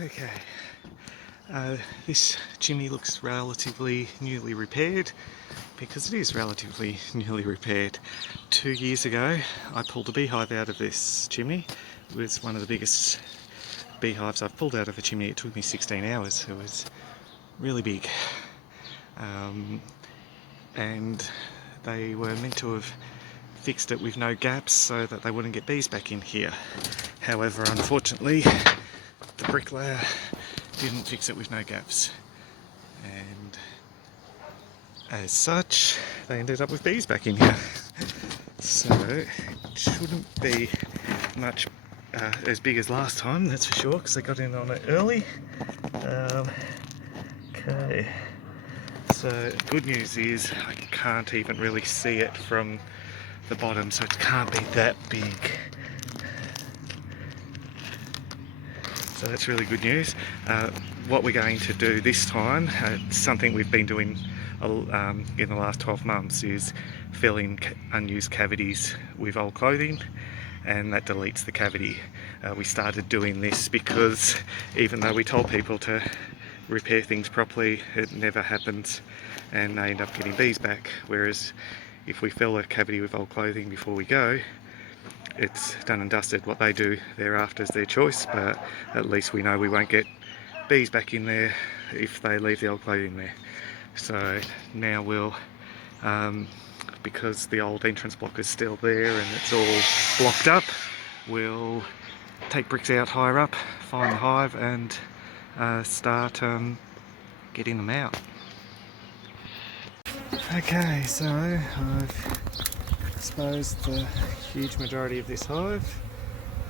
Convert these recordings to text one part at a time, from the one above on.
Okay, this chimney looks relatively newly repaired because it is relatively newly repaired. 2 years ago I pulled a beehive out of this chimney. It was one of the biggest beehives I've pulled out of a chimney. It took me 16 hours. It was really big. And they were meant to have fixed it with no gaps so that they wouldn't get bees back in here. However, unfortunately, the bricklayer didn't fix it with no gaps, and as such they ended up with bees back in here. So it shouldn't be much as big as last time, that's for sure, because they got in on it early. Okay, so good news is I can't even really see it from the bottom, so it can't be that big. So that's really good news. What we're going to do this time, something we've been doing in the last 12 months, is fill in unused cavities with old clothing, and that deletes the cavity. We started doing this because even though we told people to repair things properly, it never happens and they end up getting bees back. Whereas if we fill a cavity with old clothing before we go, it's done and dusted. What they do thereafter is their choice, but at least we know we won't get bees back in there if they leave the old clothing there. So now we'll, because the old entrance block is still there and it's all blocked up, we'll take bricks out higher up, find the hive, and start getting them out. Okay, so I've exposed the huge majority of this hive.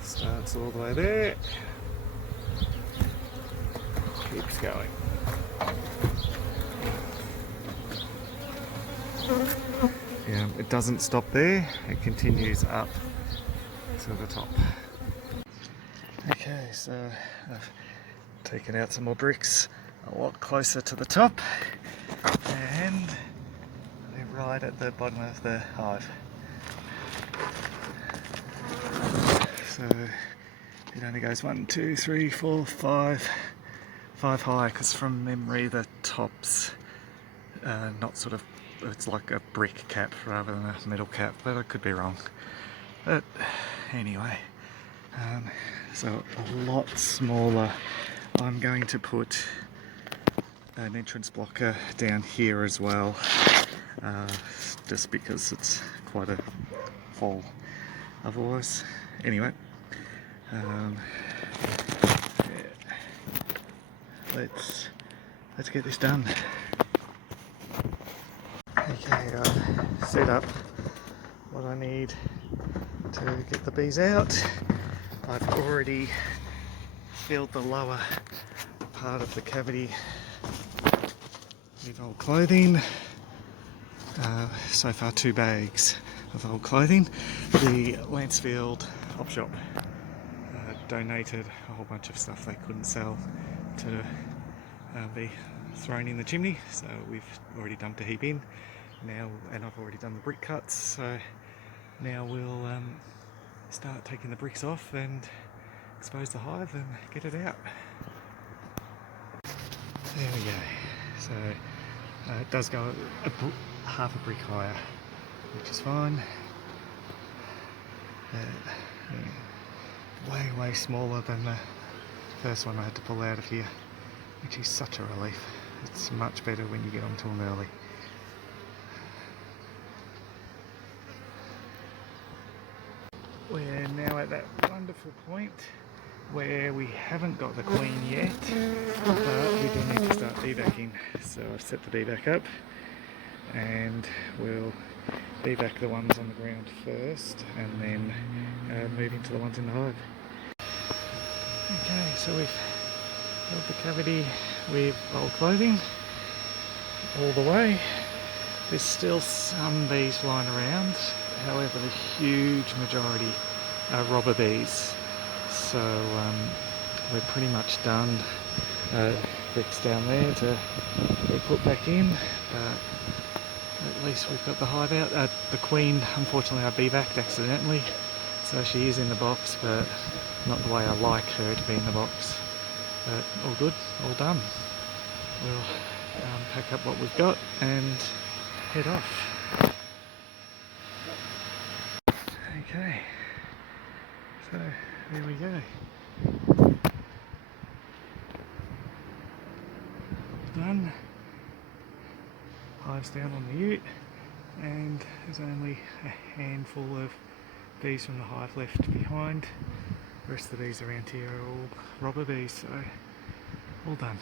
Starts all the way there, keeps going. Yeah, it doesn't stop there, it continues up to the top. Okay, so I've taken out some more bricks a lot closer to the top, and they're right at the bottom of the hive. So it only goes 1, 2, 3, 4, 5 high, because from memory the top's not sort of, it's like a brick cap rather than a metal cap, but I could be wrong. But anyway, so a lot smaller. I'm going to put an entrance blocker down here as well, just because it's quite a fall otherwise. Anyway, yeah. Let's get this done. Okay, I've set up what I need to get the bees out. I've already filled the lower part of the cavity with old clothing. So far 2 bags of old clothing. The Lancefield op shop donated a whole bunch of stuff they couldn't sell to be thrown in the chimney, so we've already dumped a heap in now, and I've already done the brick cuts, so now we'll start taking the bricks off and expose the hive and get it out. There we go. So it does go half a brick higher, which is fine. Way smaller than the first one I had to pull out of here, which is such a relief. It's much better when you get onto them early. We're now at that wonderful point where we haven't got the queen yet, but we do need to start bee-backing. So I've set the bee-back up, and we'll bee-back the ones on the ground first, and then move into the ones in the hive. Okay, so we've filled the cavity with old clothing all the way. There's still some bees flying around, however the huge majority are robber bees. So we're pretty much done. Bricks down there to be put back in, but at least we've got the hive out. The queen, unfortunately, I bee-backed accidentally, so she is in the box, but not the way I like her to be in the box. But all good, all done. We'll pack up what we've got and head off. Okay, so there we go. Done. Hives down on the ute, and there's only a handful of bees from the hive left behind. The rest of the bees around here are all robber bees, so all done.